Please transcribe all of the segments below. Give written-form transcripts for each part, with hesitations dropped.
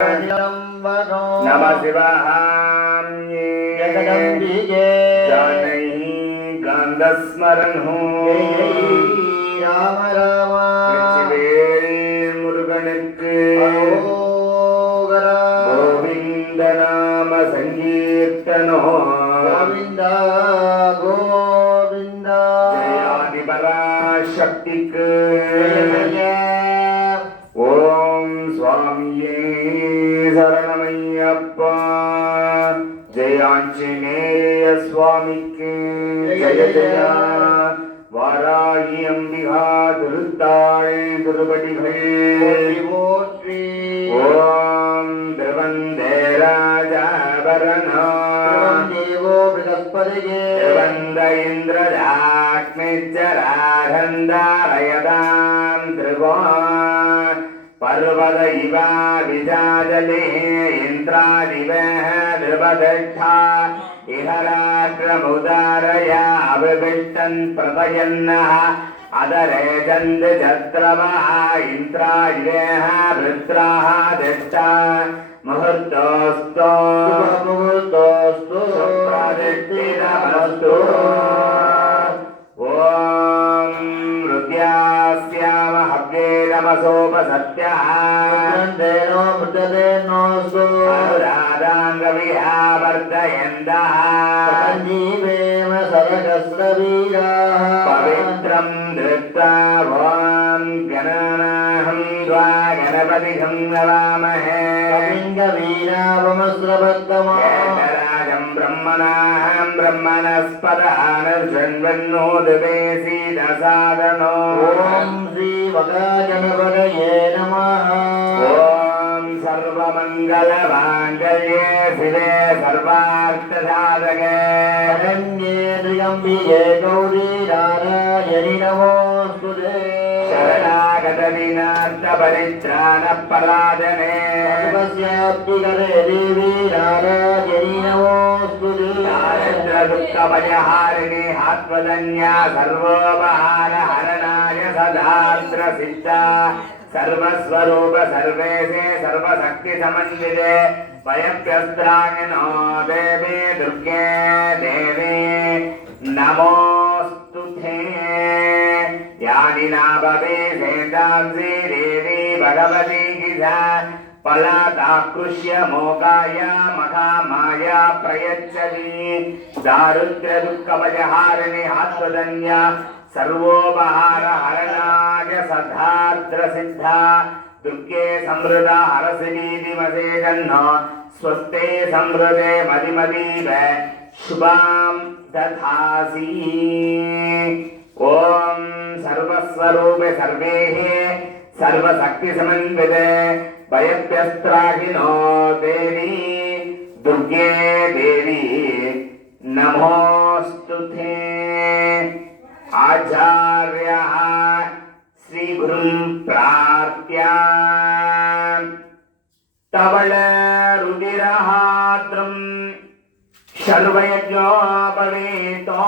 नमः शिवाय जगदम्बिके जानहि गन्धस्मरन् हो राम राम வெற்றிவேல் முருகனுக்கு கோவிந்த நாம சங்கீர்த்தனோ கோவிந்தா கோவிந்தா ஜெயாதி பராசக்திக்கு ஜெய ஓம் சுவாமியே சரணமையப்பா ஜெய ஆஞ்சநேய சுவாமிக்கு ஜெய ஜெய வாராகி அம்பிகா திருத்தாள் திருப்படிகள் போற்றி ஓம் திருவந்தே ராஜாபரணா தேவோ பிரகஸ்பதியே திருவந்த இந்திரதாக்னிச்சராகந்தாரயதாம் திருவோ पर्वत इव विजाजले इन्द्रादिव द्रुवदष्टा इह रात्रमुदारया अविभिष्टन् प्रपयन्नः अदरे चन्द्रचत्रवः इन्द्रादिवेः वृत्राः दष्टा मुहूर्तोऽस्तु मुहूर्तोऽस्तु सुप्रदिष्टिरमस्तु ॐ रुद्यास्याम हव्ये नमसोपसत्यः मृत्यन्तेनो मृत्यतेनोऽस्तु अनुराधाङ्गविहावर्धयन्तः जीवेम सरगस्रवीराः पवित्रं धृत्वा ॐ गणानाहं त्वा गणपतिं नमामहे कविङ्गवीरावमस्रवत्तमा ब्रह्मणाहं ब्रह्मणस्पदानशृण्वन्नोदवेसीदसादनो ॐ श्रीवगागणपतये नमः ॐ सर्वमङ्गलमाङ्गल्ये शिवे सर्वार्थसाधके शरण्ये त्र्यम्बिके गौरी नारायणि नमोऽस्तुते शरणागतविनाशपरित्राणपराधने सर्वस्याप्तिकरे देवी नारायणि नमोऽस्तुते दुःखभयहारिणि आत्मधन्या सर्वोपहारहरणाय सदार्द्रसिद्धा सर्वस्वरूप सर्वेशे सर्वशक्तिसमन्विते वयभ्यस्त्राणिनो देवी दुर्गे देवी नमोऽस्तुते यानि नाभवे सेतांसि देवी भगवती गिधा फलादाकृष्य मोकाय महामाया प्रयच्छति दारुद्र्य दुःखभयहारिणि आत्मधन्या सर्वोपहारहरणाय सदार्द्रसिद्धा दुर्गे समृद्धा हरसिनीतिमसे जह्नो स्वस्ते समृद्धे मदिमदीव शुभां दधासि ॐ सर्वस्वरूपे सर्वेः सर्वशक्तिसमन्विते भयभ्यस्त्राहिनो देवी दुर्गे देवी नमोऽस्तुते आचार्यः श्रीगुरुं प्रार्थ्य तवल रुधिरहात्रं शर्वयज्ञोपवीतो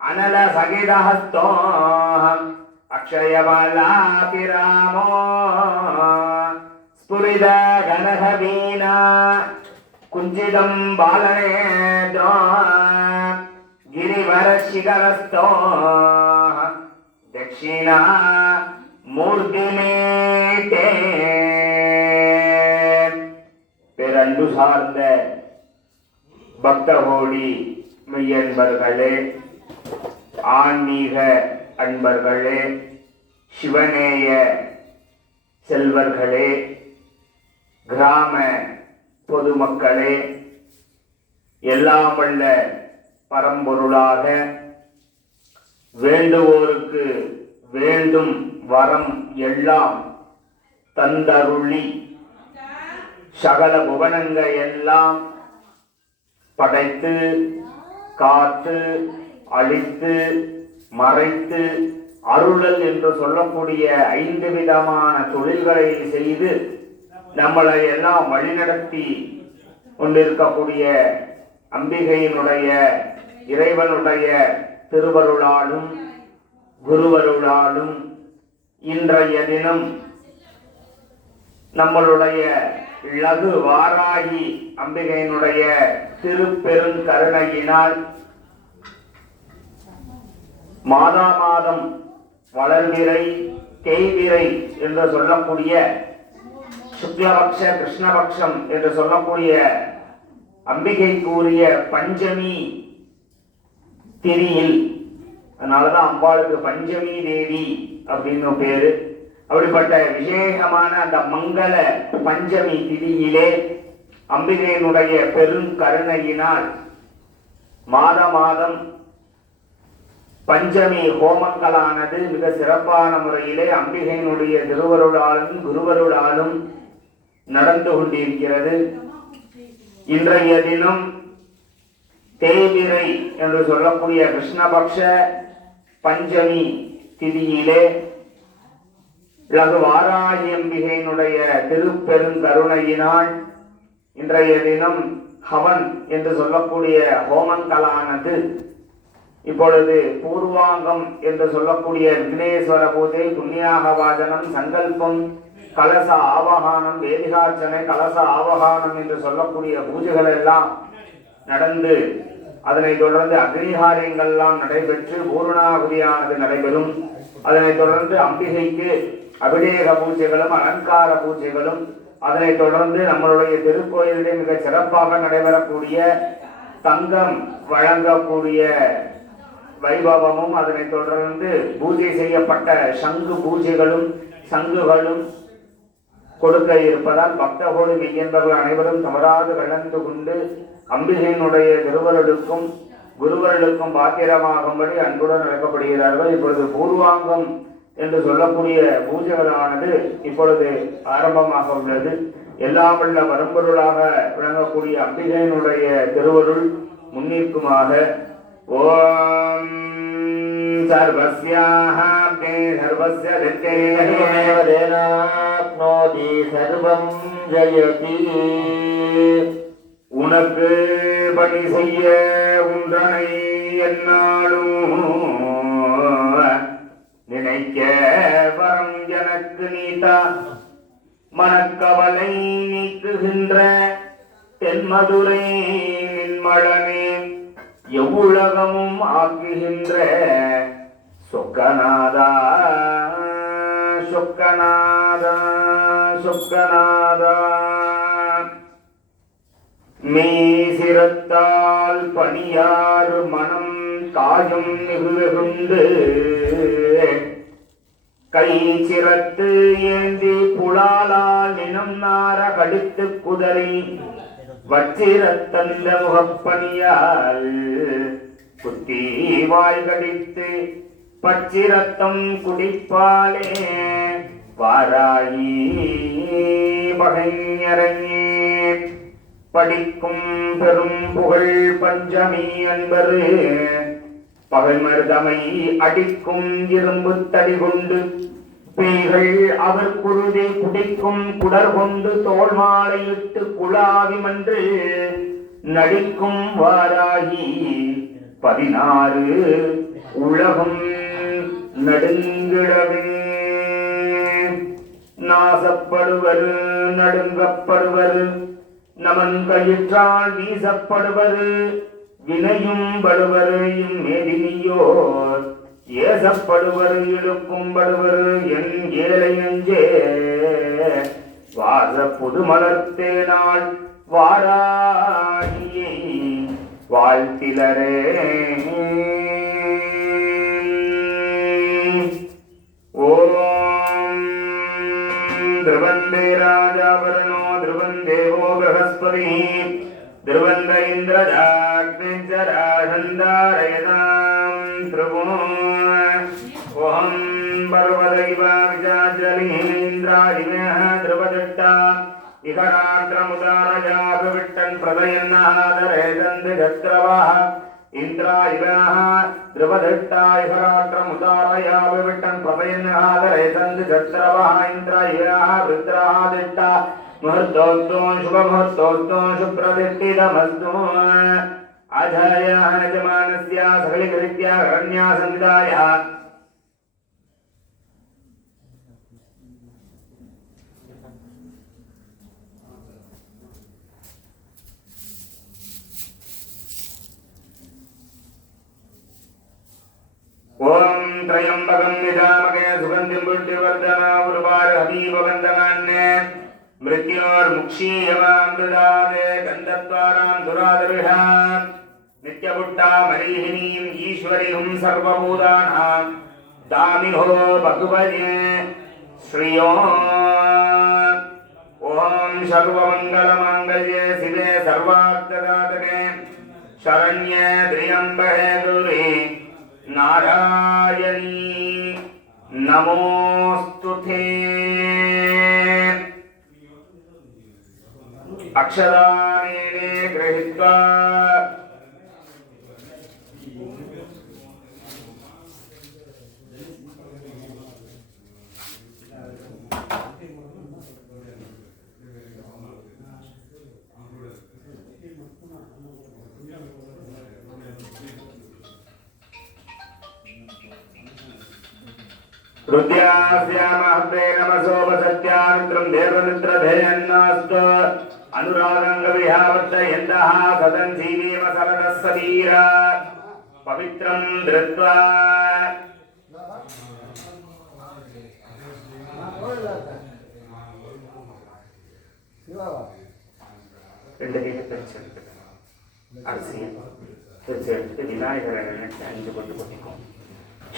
अनलसगितहस्तो अक्षयबालापिरामो स्फुरिद गणहवीना कुञ्चितं बालनेत्रो गिरिवरशिखरस्थो दक्षिणा मूर्तिमेते पेरंडु सार्ந்த பக்தகோடி மெய்யன்பர்களே, ஆன்மீக அன்பர்களே, சிவநேய செல்வர்களே, கிராம பொதுமக்களே, எல்லாம் வல்ல பரம்பொருளாக வேண்டுவோருக்கு வேண்டும் வரம் எல்லாம் தந்தருளி சகல புவனங்கள் எல்லாம் படைத்து காத்து அழித்து மறைத்து அருளல் என்று சொல்லக்கூடிய 5 விதமான தொழில்களை செய்து நம்மளை எல்லாம் வழிநடத்தி கொண்டிருக்கக்கூடிய அம்பிகையினுடைய இறைவனுடைய திருவருளாலும் குருவருளாலும் இன்றைய தினம் நம்மளுடைய லகு வாராகி அம்பிகையினுடைய திருப்பெருங்கருணையினால் மாதா மாதம் வளர்விரை தேய்விரை என்று சொல்லக்கூடிய சுக்லபக்ஷ கிருஷ்ணபக்ஷம் என்று சொல்லக்கூடிய அம்பிகை கூறிய பஞ்சமி திதியில், அதனாலதான் அம்பாளுக்கு பஞ்சமி தேவி அப்படின்னு பேரு. அப்படிப்பட்ட விசேஷமான அந்த மங்கள பஞ்சமி திதியிலே அம்பிகையினுடைய பெரும் கருணையினால் மாதம் பஞ்சமி ஹோமங்களானது மிக சிறப்பான முறையிலே அம்பிகையினுடைய திருவருளாலும் குருவருளாலும் நடந்து கொண்டிருக்கிறது. இன்றைய தினம் தேய்பிறை என்று சொல்லக்கூடிய கிருஷ்ணபக்ஷ பஞ்சமி திதியிலே லகு வாராகி அம்பிகையினுடைய திருப்பெருங்கருணையினால் இன்றைய தினம் ஹவன் என்று சொல்லக்கூடிய ஹோமங்களானது இப்பொழுது பூர்வாங்கம் என்று சொல்லக்கூடிய விக்னேஸ்வர பூஜை, புண்ணியாக வாசனம், சங்கல்பம், கலச ஆவகானம், வேதிகார்ச்சனை, கலச ஆவகானம் என்று சொல்லக்கூடிய பூஜைகள் எல்லாம் நடந்து அதனைத் தொடர்ந்து அக்னிஹாரியங்கள்லாம் நடைபெற்று பூர்ணாகுதியானது நடைபெறும். அதனைத் தொடர்ந்து அம்பிகைக்கு அபிஷேக பூஜைகளும் அலங்கார பூஜைகளும், அதனைத் தொடர்ந்து நம்மளுடைய திருக்கோயிலிலே மிக சிறப்பாக நடைபெறக்கூடிய தங்கம் வழங்கக்கூடிய வைபவமும், அதனைத் தொடர்ந்து பூஜை செய்யப்பட்ட சங்கு பூஜைகளும் சங்குகளும் கொடுக்க இருப்பதால் பக்தகோடி மெய்யன்பர்கள் அனைவரும் தவறாது கலந்து கொண்டு அம்பிகையினுடைய திருவருளுக்கும் குருவருளுக்கும் பாத்திரமாகும்படி அன்புடன் அழைக்கப்படுகிறார்கள். இப்பொழுது பூர்வாங்கம் என்று சொல்லக்கூடிய பூஜைகளானது இப்பொழுது ஆரம்பமாக உள்ளது. எல்லாம் உள்ள பரம்பொருளாக விளங்கக்கூடிய அம்பிகையினுடைய திருவருள் முன்னிற்குமாக ஓம் சர்வஸ்யாஹ சர்வஸ்ய தேனாப்னோதி சர்வம் ஜயதி. உனக்கு பணி செய்ய உன்றனை என்னாலும் நினைக்க வரம் எனக்கு நீதா. மனக்கவலை நீக்குகின்ற தென்மதுரை நின்மளனே, எவ்வுலகமும் ஆக்குகின்ற சொக்கநாதா சொக்கநாதா சொக்கநாதா. மீசிரத்தால் பணியார் மனம் காயம் மிகுந்து கை சிரத்து ஏந்தி புலாலால் நினம் நார கடித்து குதறி வச்சிரத்தந்த முகப்பணியால் குத்தி வாய் கடித்து பச்சிரத்தம் குடிப்பாலே வாராயி பகைஞரங்கே. படிக்கும் பெரும் புகழ் பஞ்சமி அன்பரு பகைமர்தமை அடிக்கும் இரும்பு தடி கொண்டு பேய்கள் அவர் குருதை குடிக்கும் குடர் கொண்டு தோல் மாலையிட்டு குழாவி மன்று நடிக்கும் வாராகி 16 உலகம் நடுங்கிடவே. நாசப்படுவர் நடுங்கப்படுவர் நமன் கயிற்றால் வீசப்படுவர் வினையும் படுவர் இம்மேதினியோர் ஏசப்படுவர் இழுக்கும் படுவர் என் ஏழை நெஞ்சே. வாச புது மலர்த்தேனாள் வாராகியை வாழ்த்திலரே. ஓம் திருவந்தே ராஜாவரணோ திருவந்தேவோ பிரகஸ்பதி திருவந்த இந்திரஜாக்னிஞ்சராசந்தாரயதாம் திரிபோ. ஓம் பர்வதைவ விஜாஜலீந்திராதிமேஹ திருவதிட்டா இகராத்திரமுதாரஜாபிவிட்டன் பிரதயன்னாதரேதந்து சத்ரவாஹ இந்திராயிவாஹ திருவதிட்டா இகராத்திரமுதாரயாபிவிட்டன் பிரதயன்னாதரேதந்து சத்ரவாஹ இந்திராயிவாஹ ருத்ராதிட்டா முஹூர்த்தோஸ்தோ சுபமுஹூர்த்தோஸ்தோ சுப்ரதிஷ்டிதமஸ்து. அஜாயா யஜமானஸ்ய சகலிகரித்யா ஹரண்யா சந்திதாயா त्र्यम्बकं यजामहे सुगन्धिं पुष्टिवर्धना उर्वारुहमीववन्दनान्ये मृत्योर्मुक्षीयमामृतादे गन्धद्वारां दुरादर्शां नित्यपुट्टामरीहिणीं ईश्वरीं सर्वभूतानां दामिहो भगवजे श्रियो ओम सर्वमंगलमांगल्ये शिवे सर्वार्थसाधके शरण्ये त्र्यम्बके गौरी नारायणी नमोस्तुते। अक्षराणि गृहीत्वा रुद्यास्यामहते नमसोपसत्यामित्रं देवमित्रधेयन्नास्तु अनुरागङ्गविहावर्तयन्तः सदं जीवेम सरदः सवीरा पवित्रं धृत्वा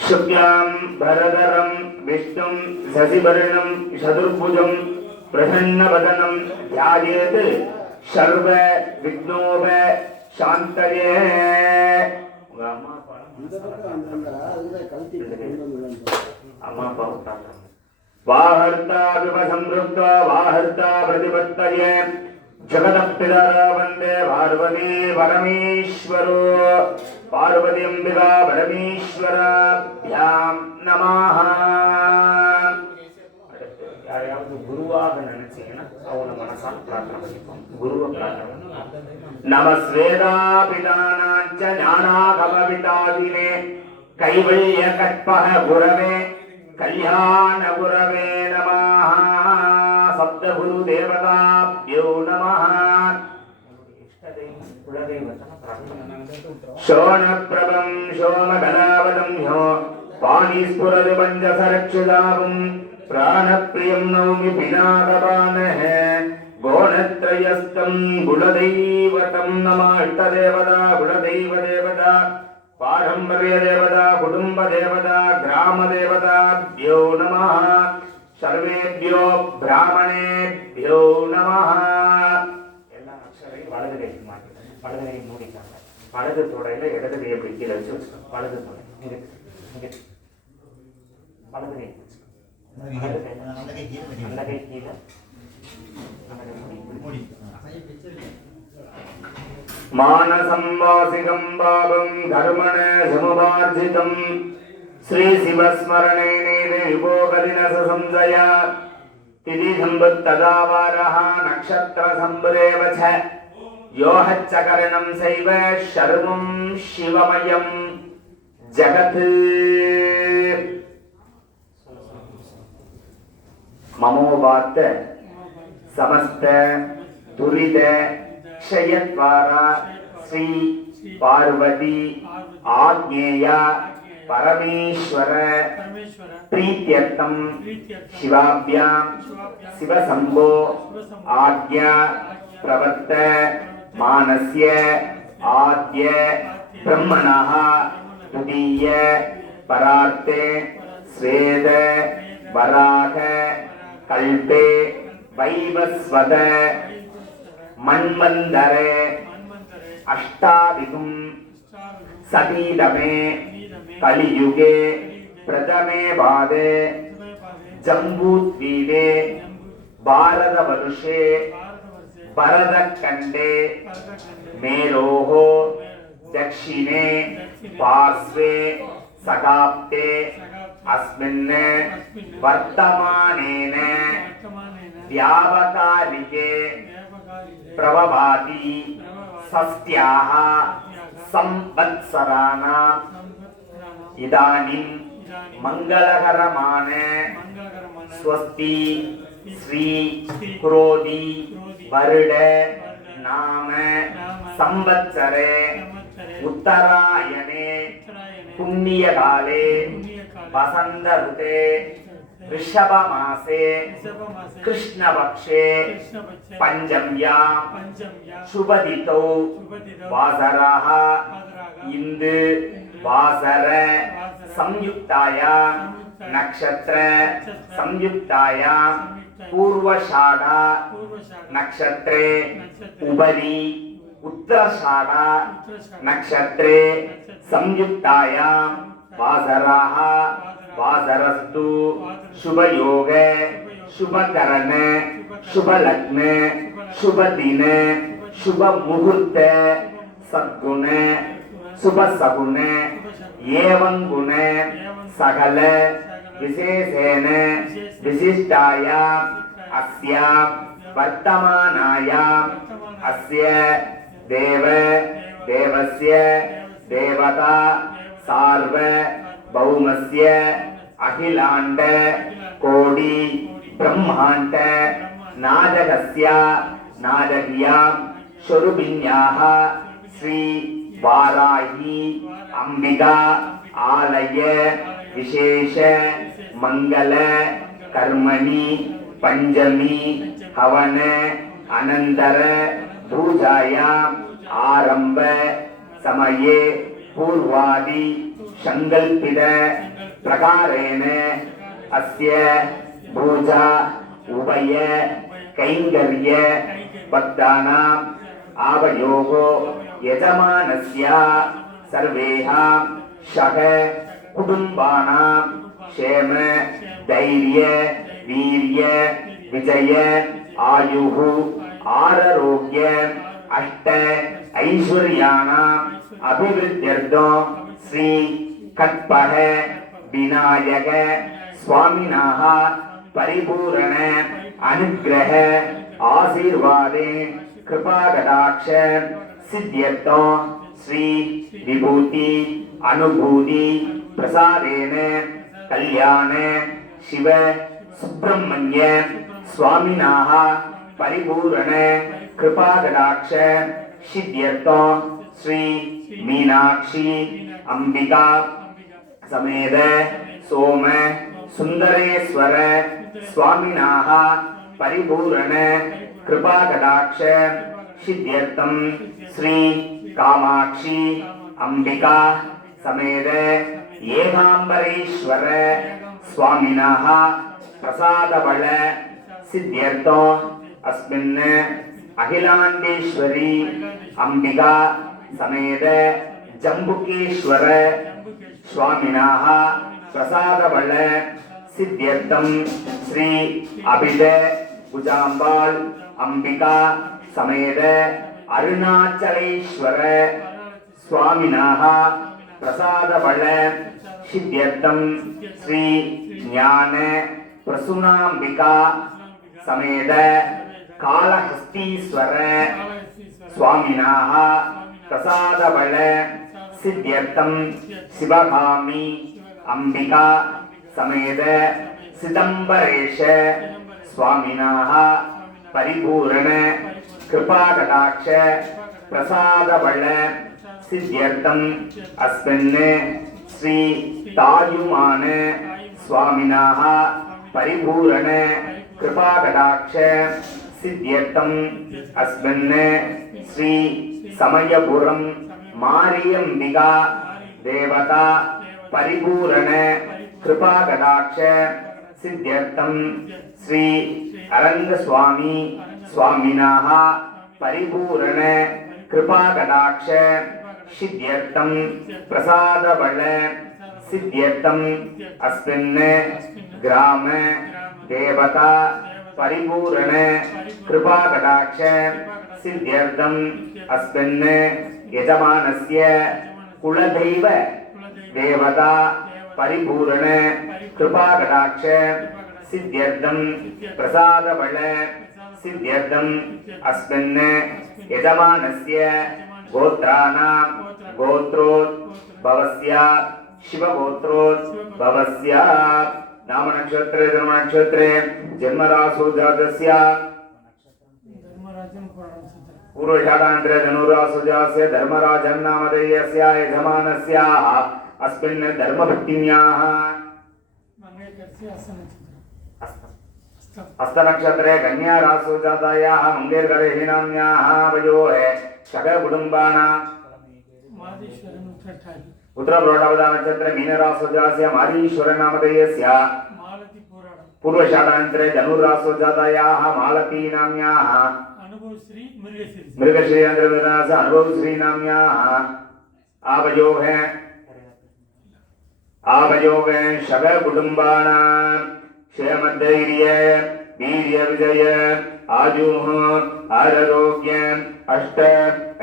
शुक्लां भरधरं विष्णुं शशिवर्णं चतुर्भुजं प्रसन्नवदनं ध्यायेत् सर्व विघ्नोप शान्तये। वाहर्ता विपसंपृक्त्वा वाहर्ता प्रतिपत्तये जगदपितरा वन्दे पार्वती परमेश्वरो पार्वतीम्बिका परमेश्वराभ्यां नमः। யாரையாவது குருவாக நினைச்சீங்கன்னா அவங்கள மனசால் பிரார்த்தனை பண்ணிப்போம். குருவை பிரார்த்தனை நமஸ்வேதா பிதானாஞ்ச ஞானாகமவிதாதினே கைவல்ய கற்பக குரவே கல்யாண குரவே நமः. சப்தகுரு தேவதாப்யோ நமः. शोणप्रभं शोमकलावतं ह्यो पाणिस्फुरति पञ्चसरक्षितावं प्राणप्रियं नौमि पिनाकपानः गोणत्रयस्थं कुलदैवतं नमः. इष्टदेवता कुलदैवदेवता पारम्पर्यदेवता कुटुम्बदेवता ग्रामदेवताभ्यो नमः. सर्वेभ्यो ब्राह्मणेभ्यो नमः. எல்லா அக்ஷரையும் வலது கை மாட்டி வலது கை மூடிட்டாங்க. வலது தொடையில இடது கை அப்படி கீழே வச்சு வச்சுக்கோங்க. வலது தொடை இங்க வலது கை அந்த கை கீழே மானசம் வாசிகம் பாவம் கர்மண சமுபார்ஜிதம் ஸ்ரீ சிவஸ்மரணே விபோகதினச சம்சய திதி சம்பத்ததாவாரஹ நக்ஷத்திர சம்புரேவ ச யோஹச்சகரணம் சைவ சர்வம் சிவமயம் ஜகத். மமோபாத்த சமஸ்த துரித க்ஷயத்வாரா ஸ்ரீ பார்வதி ஆக்ஞேய பரமேஸ்வர प्रीत्यर्थं शिवाभ्यां शिवशंभो आज्ञा प्रवर्त मानस्य आद्य ब्रह्मणः तुदीय परार्थे स्वेद वराह कल्पे वैवस्वत मन्वन्तरे अष्टाविधं सतीतमे कलियुगे प्रथमे पादे जम्बूद्वीपे भारतवर्षे भरतखण्डे मेरोः दक्षिणे पार्श्वे सकाप्ते अस्मिन् वर्तमानेन व्यावकारिके प्रभवाति षष्ट्याः संवत्सराणां इदानीं मंगलकरमान स्वस्ति श्री क्रोधी वरुड नाम संवत्सरे उत्तरायणे पुण्यकाले वसंत ऋते ऋषभ मासे कृष्ण पक्षे पंचम्यां शुभदितौ वासराः इंदु वासर संयुक्तायां नक्षत्र संयुक्तायां पूर्वषाढा नक्षत्रे उपरि उत्तरषाढा नक्षत्रे संयुक्तायां वासराः वासरस्तु शुभयोग शुभकरण शुभलग्न शुभदिन शुभमुहूर्त सद्गुण शुभसगुण एवं गुण सकल विशेषेण विशिष्टायां अस्यां वर्तमानायां अस्य देव देवस्य देवता सार्वभौमस्य अखिलाण्ड कोटि ब्रह्माण्ड नाटकस्य नाटकीयां स्वरूपिण्याः श्री वाराही अंबिका आलय विशेष मंगल कर्मणि पंचमी हवन अनंतर पूजायां आरंभ समये पूर्वादि संकल्पित प्रकारेण अस्य पूजा उभय कैंकर्य भक्तानां आवयोगो यजमानस्य सर्वेषां सह कुटुंबानां क्षेम धैर्य वीर्य विजय आयुः आरोग्य अष्ट ऐश्वर्याणाम् अभिवृद्ध्यर्थं श्री कट्पह विनायक स्वामिनः परिपूर्ण अनुग्रह आशीर्वादे कृपाकटाक्ष सिद्ध्यर्थं श्री विभूति अनुभूति प्रसादेन कल्याण शिव सुब्रह्मण्य स्वामिनः परिपूर्ण कृपाकटाक्ष सिद्ध्यर्थं श्री मीनाक्षी अंबिका समेत सोम सुंदरेश्वर स्वामिनः परिपूर्ण कृपाकटाक्ष सिद्ध्यर्थं श्री कामाक्षी अंबिका समेत एकांबरेश्वर स्वामिनः प्रसादबल सिद्ध्यर्थं अस्मिन् अखिलांडेश्वरी अंबिका समेत जम्बुकेश्वर स्वामिनः प्रसादबल सिद्ध्यर्थं श्री अभिद भुजाम्बाल अंबिका समेत अरुणाचलेश्वर स्वामिनः प्रसादबल सिद्ध्यर्थं श्री ज्ञान प्रसूनांबिका समेत कालहस्तीश्वर स्वामिनः प्रसादबल सिद्ध्यर्थं शिवगामी अंबिका समेत सिदंबरेश स्वामिनः परिपूर्ण कृपाकटाक्ष प्रसादबल सिद्ध्यर्थं अस्मिन् श्री तायुमान स्वामिनः परिपूर्ण कृपाकटाक्ष सिद्ध्यर्थं अस्मिन् श्री समयपुरं मारियंबिका देवता परिपूर्ण कृपाकटाक्ष सिद्ध्यर्थं श्री अरंगस्वामी स्वामिनः परिपूर्ण कृपाकटाक्ष सिद्ध्यर्थं प्रसादबल सिद्ध्यर्थं अस्मिन् ग्राम देवता परिपूर्ण कृपाकटाक्ष सिद्ध्यर्थं अस्मिन् यजमानस्य कुलदैव देवता परिपूर्ण कृपाकटाक्ष सिद्ध्यर्थं प्रसादबल सिद्ध्यर्थं अस्मिन् यजमानस्य गोत्राणां गोत्रोद्भवस्य शिवगोत्रोद्भवस्य नाम नक्षत्रे जन्म नक्षत्रे जन्मरासु जातस्य पूर्वषाढान्तरे धनुरासु जातस्य धर्मराजन् नामधेयस्य यजमानस्य अस्मिन् धर्मभट्टिन्याः हस्तनक्षत्रे कन्या रासु जातायाः मंगेर्गरे नाम्याः वयोः शककुटुम्बानां उत्तरप्रोढवदा नक्षत्रे मीनरासु जास्य मारीश्वर नामधेयस्य पूर्वषाढानन्तरे धनुरासु जातायाः मालती नाम्याः मृगश्री अन्तर्विरास अनुभवश्री नाम्याः आवयोः शककुटुम्बानां क्षेमधैर्य वीर्य विजय आजुः आरोग्य अष्ट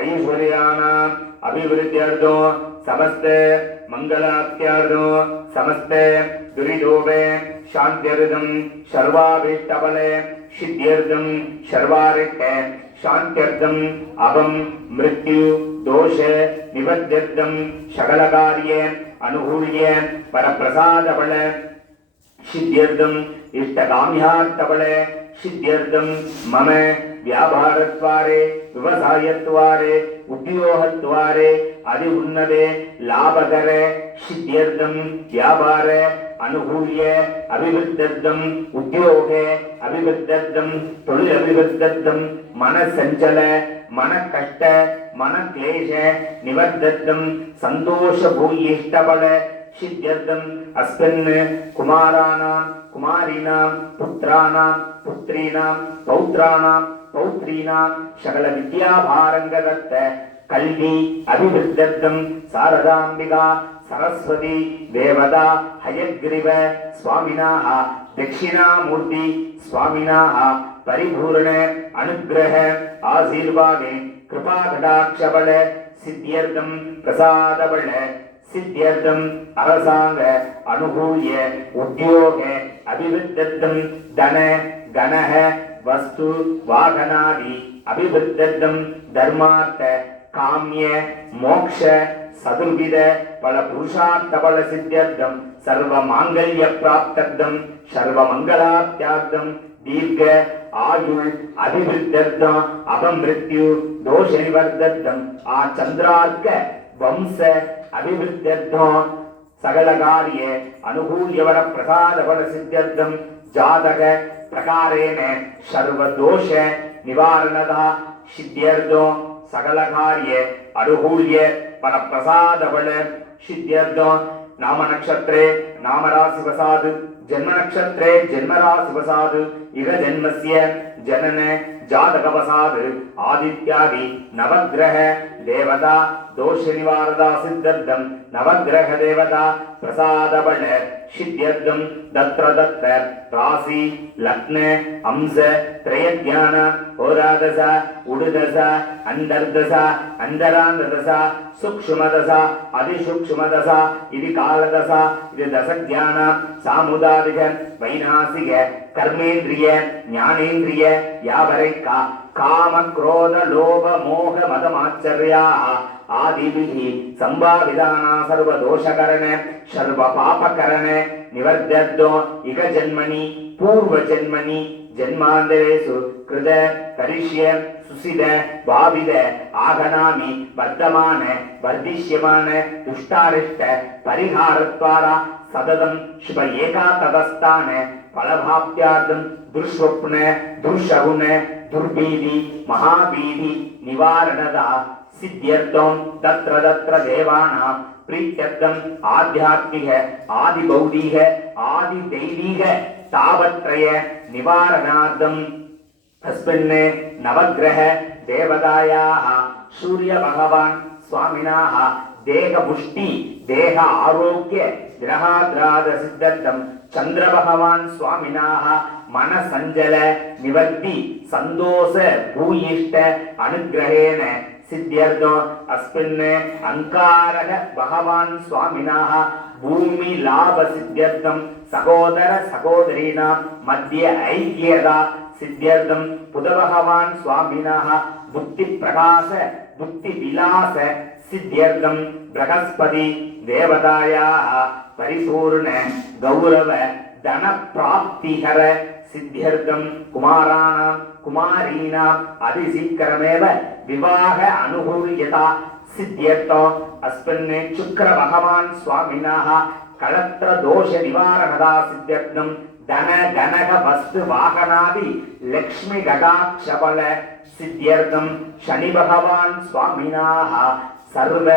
ऐश्वर्याणाम् अभिवृद्ध्यर्थो समस्ते मंगलार्थ्यार्थो समस्ते दुरिदोपे शान्त्यर्थं सर्वाभीष्टफले सिद्ध्यर्थं सर्वारिष्टे शान्त्यर्थम् अभं मृत्यु दोष निबध्यर्थं सकलकार्ये अनुकूल्य परप्रसादफल सिद्ध्यर्थं इष्टकाम्यार्थफले सिद्ध्यर्थं मम व्यापारद्वारे व्यवसायद्वारे उद्योगद्वारे अति उन्नते लाभकरे सिद्ध्यर्थं व्यापारे अनुकूल्य अभिवृद्ध्यर्थं उद्योगे अभिवृद्ध्यर्थं तोळिल अभिवृद्ध्यर्थं मनसञ्चल मनकष्ट मनक्लेश निवर्ध्यर्थं सन्तोष भूयिष्टफल सिद्ध्यर्थं अस्मिन् कुमाराणां कुमारीणां पुत्राणां पुत्रीणां पौत्राणां पौत्रीणां सकल विद्याभारङ्गदत्त कल्वी अभिवृद्ध्यर्थं शारदाम्बिका सरस्वती देवता हयग्रीव स्वामिनाः दक्षिणामूर्ति स्वामिनाः परिपूर्ण अनुग्रह आशीर्वादे कृपाकटाक्षबल सिद्ध्यर्थं प्रसादबल सिद्ध्यर्थं अरसांग अनुकूल्य उद्योग अभिवृद्ध्यर्थं धन गणः वस्तु वाहनादि अभिवृद्ध्यर्थं धर्मार्थ काम्य मोक्ष सदुर्विध फल पुरुषार्थ फल सिद्ध्यर्थं सर्व मांगल्य प्राप्त्यर्थं सर्व मंगलार्थ्यार्थं दीर्घ आयुः अभिवृद्ध्यर्थं अपमृत्यु दोष निवर्ध्यर्थं आ चंद्रार्क वंश अभिवृद्ध्यर्थं सकल कार्य अनुकूल्य वर प्रसाद फल सिद्ध्यर्थं जातक प्रकारेण सर्व दोष निवारणतः सिद्ध्यर्थं सकल कार्य अनुकूल्य पर प्रसाद फल सिद्ध्यर्थं नाम नक्षत्रे नाम राशि वसाद जन्म नक्षत्रे जन्म राशि वसाद इह जन्मस्य जनन जातक वसाद आदित्यादि नवग्रह देवता दोष निवारदा सिद्ध्यर्थं नवग्रह देवता प्रसाद बल सिद्ध्यर्थं दत्र दत्त राशि लग्न अंश त्रयज्ञान होरादश उडुदश अंतर्दश अंतरांतदश सूक्ष्मदश अधिसूक्ष्मदश इति कालदश इति दशज्ञान सामुदादिक वैनासिक कर्मेन्द्रिय ज्ञानेन्द्रिय यावरेका काम क्रोध लोभ मोह मदमाचर्याः आदिभिः संभाविदाना सर्व दोषकरण सर्व पापकरण निवर्ध्यर्थो इह जन्मनि पूर्व जन्मनि जन्मान्तरेषु कृत करिष्य सुसिद भाविद आगनामि वर्तमान वर्धिष्यमान दुष्टारिष्ट परिहारद्वारा सततं शुभ एकातदस्थान फलभाप्त्यार्थं दुर्स्वप्न दुर्शगुन दुर्भीति महाभीति निवारणदा सिद्ध्यर्थं तत्र तत्र देवानां प्रीत्यर्थं आध्यात्मिक आदिभौतिक आदिदैविक तावत्रय निवारणार्थं अस्मिन् नवग्रह देवतायाः सूर्य भगवान् स्वामिनाः देहपुष्टि देह आरोग्य ग्रहाद्राद सिद्ध्यर्थं चंद्र भगवान् स्वामिनाः मनसञ्जल निवर्ति सन्तोष भूयिष्ठ अनुग्रहेण सिद्ध्यर्थं अस्मिन् अंकारः भगवान् स्वामिनाः भूमि लाभ सिद्ध्यर्थं सहोदर सहोदरीणां मध्ये ऐक्यता सिद्ध्यर्थं बुध भगवान् स्वामिनाः बुद्धि प्रकाश बुद्धि विलास सिद्ध्यर्थं बृहस्पति देवतायाः परिपूर्ण गौरव धन प्राप्तिकर सिद्ध्यर्थं कुमाराणां कुमारीणाम् अतिशीघ्रमेव विवाह अनुकूल्यता सिद्ध्यर्थं अस्मिन् शुक्र भगवान् स्वामिनः कलत्र दोष निवारणदा सिद्ध्यर्थम धन गणक वस्तु वाहनादि लक्ष्मी गडाक्ष बल सिद्ध्यर्थम शनि भगवान स्वामिनाः सर्व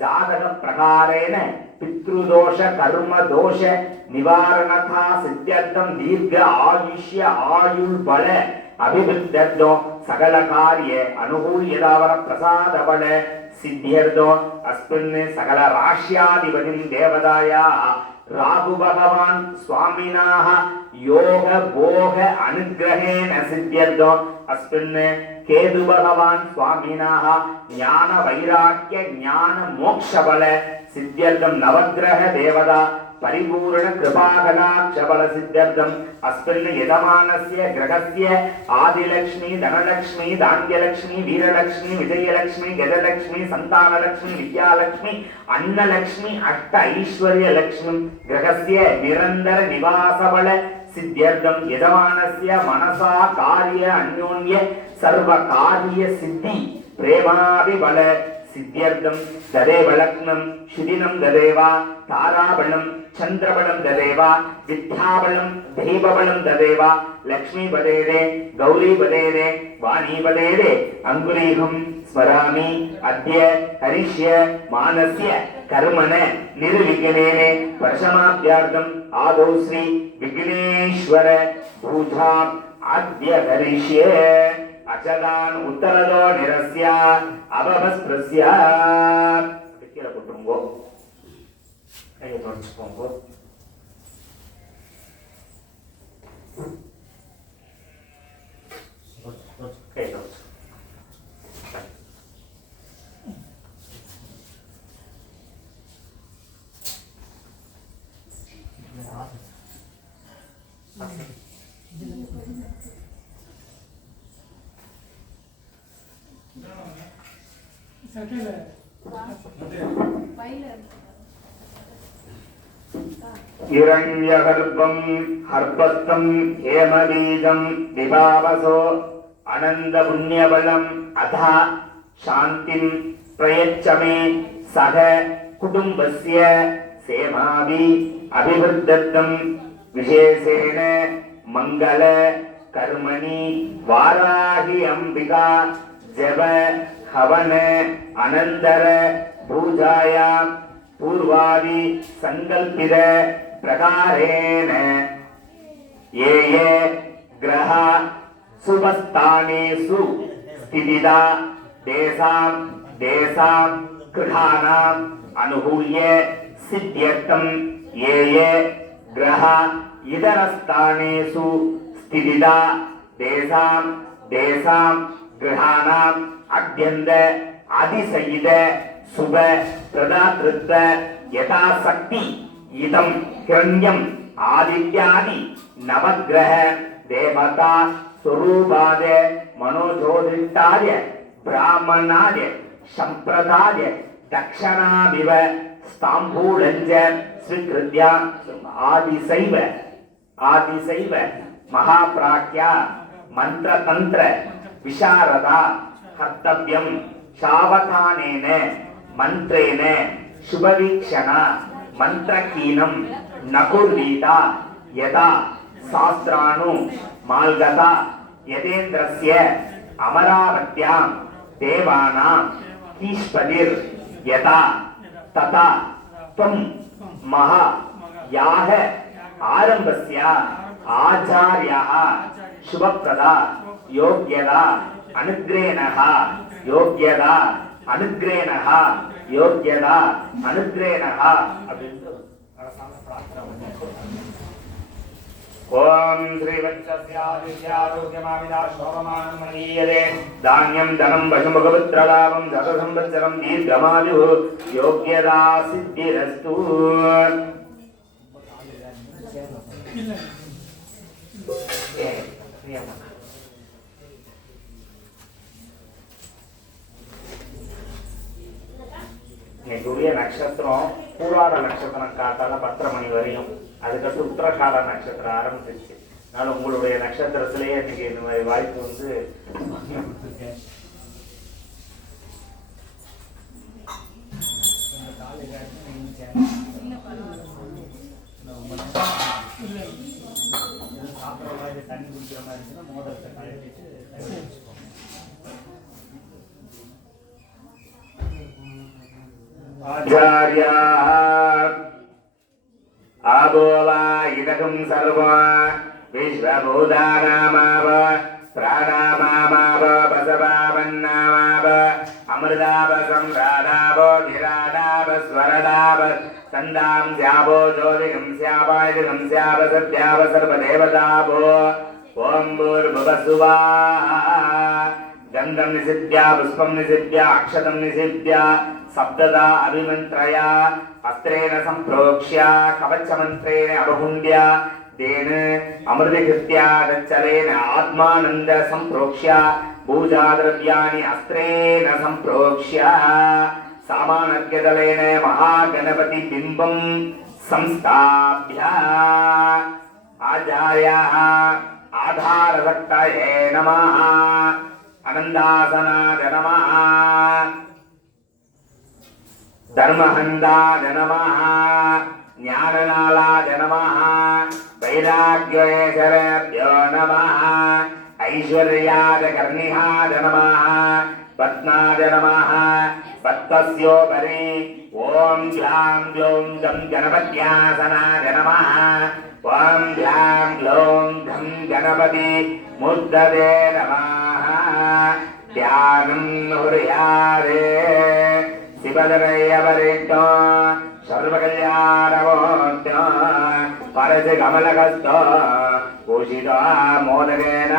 जातक प्रकारेण पितृदोष कर्म दोष निवारणथा सिद्ध्यर्थम दीर्घ आयुष्य आयुल बल अभिवृद्धो सकल कार्य अनुकूल्यदावर प्रसाद बल सिद्ध्यर्थो अस्मिन् सकल राष्ट्राधिपतिं देवतायाः राहु भगवान स्वामिनाः योग भोग अनुग्रहेण सिद्ध्यर्थो अस्मिन् केतु भगवान स्वामिनाः ज्ञान वैराग्य ज्ञान मोक्ष बल सिद्ध्यर्थं नवग्रह देवता परिपूर्ण कृपाकटाक्ष बल सिद्ध्यर्थम अस्मिन् यजमानस्य ग्रहस्य आदिलक्ष्मी धनलक्ष्मी धान्यलक्ष्मी वीरलक्ष्मी विजयलक्ष्मी गजलक्ष्मी संतानलक्ष्मी विद्यालक्ष्मी अन्नलक्ष्मी अष्ट ऐश्वर्यलक्ष्मी ग्रहस्य निरंतर निवास बल सिद्ध्यर्थम यजमानस्य मनसा कार्य अन्योन्य सर्व कार्य सिद्धि प्रेमाभि बल सिद्ध्यर्थम तदेव लग्नं शुदिनं ददेव ताराबलं चंद्रबलं ददेव विद्याबलं दैवबलं ददेव लक्ष्मी पदेरे गौरी पदेरे वाणी पदेरे अंगुलीहं स्मरामि अद्य हरिष्य मानस्य कर्मण निर्विघ्नेन प्रशमाभ्यार्थम् आदौ श्री विघ्नेश्वर पूजाम् अद्य हरिष्ये अचलान उत्तरदो निरस्य अभवस्प्रस्य कீழ போட்டுருங்கோ கையை தொடச்சுக்கோங்க கை தொடச்சு हिरण्यगर्भं हर्पस्थं हेमबीजं विभावसो अनन्तपुण्यबलम् अथ शान्तिं प्रयच्छ मे सह कुटुम्बस्य सेमाभि अभिवृद्धं विशेषेण मंगल कर्मणि वाराहि अंबिका जप हवन अनंतर पूजाया पूर्वादि संकल्पित प्रकारेण ये ग्रह शुभस्थानेषु स्थितिदा देशां गृहाणाम् अनुकूल्य सिद्ध्यर्थं ये ग्रह इतरस्थानेषु स्थितिदा देशां गृहाणाम् अत्यंत अधिसहित शुभ प्रदातृत्व यथाशक्ति इदं हिरण्यम् आदित्यादि नवग्रह देवता स्वरूपाद मनोज्योतिष्ठाय ब्राह्मणाय संप्रदाय दक्षिणाभिव स्ताम्बूलञ्च स्वीकृत्य आदिशैव महाप्राज्ञा मंत्रतंत्र विशारदा कर्तव्यं सावधानेन मंत्रेण शुभवीक्षण मंत्रकीनं नकुर्वीता यथा शास्त्राणु माल्गता यतेन्द्रस्य अमरावत्यां देवानां कीष्पतिर् यथा तथा त्वं महा याः आरंभस्य आचार्यः शुभप्रदा योग्यदा अनुग्रेणः योग्यदा अनुग्रेणः योग्यदा अनुग्रेणः ओम श्रीवत्सस्यादित्यारोग्यमाविदा शोभमानं महीयते धान्यं धनं वशुमुखपुत्रलाभं शतसंवत्सरं दीर्घमायुः योग्यदा सिद्धिरस्तु இன்னைக்குரிய நட்சத்திரம் பூராட நட்சத்திரம் காத்தால 10:30 மணி வரையும், அதுக்கடுத்து உத்தரகால நட்சத்திரம் ஆரம்பிச்சிருச்சு. அதனால உங்களுடைய நட்சத்திரத்திலேயே இன்னைக்கு இந்த மாதிரி வாய்ப்பு வந்து आचार्याः आबो वा इदकं सर्वा विश्वभूतानामाव प्राणामाव बसवामन्नामाव अमृताव सम्राडाव विराडाव स्वरडाव सन्दां स्यावो ज्योतिगं स्यावायुगं स्याव सद्याव सर्वदेवताभो ॐ भूर्भुवस्सुवाः गन्धं निषिध्य पुष्पं निषिध्य अक्षतं निषिध्य सप्तदा अभिमन्त्रया अस्त्रेण सम्प्रोक्ष्य कवचमन्त्रेण अवहुण्ड्य तेन अमृतकृत्या तच्चलेन आत्मानन्द सम्प्रोक्ष्य पूजाद्रव्याणि अस्त्रेण सम्प्रोक्ष्य सामानर्घ्यदलेन महागणपति बिम्बं संस्थाप्य आचार्याः आधारभक्तये नमः अनन्दासनाय नमः धर्महन्दाय नमः ज्ञाननालाय नमः वैराग्येश्वरेभ्यो नमः ऐश्वर्याय कर्णिहाय नमः पद्माय नमः पद्मस्योपरि ॐ ग्लां ग्लौं गं गणपत्यासनाय नमः ॐ ग्लां ग्लौं गं गणपति मुद्दते नमः ध्यानं हृयारे शिवदरयवरिष्ठो सर्वकल्याणमूर्त्यो परशुकमलहस्तो पूषितो मोदकेन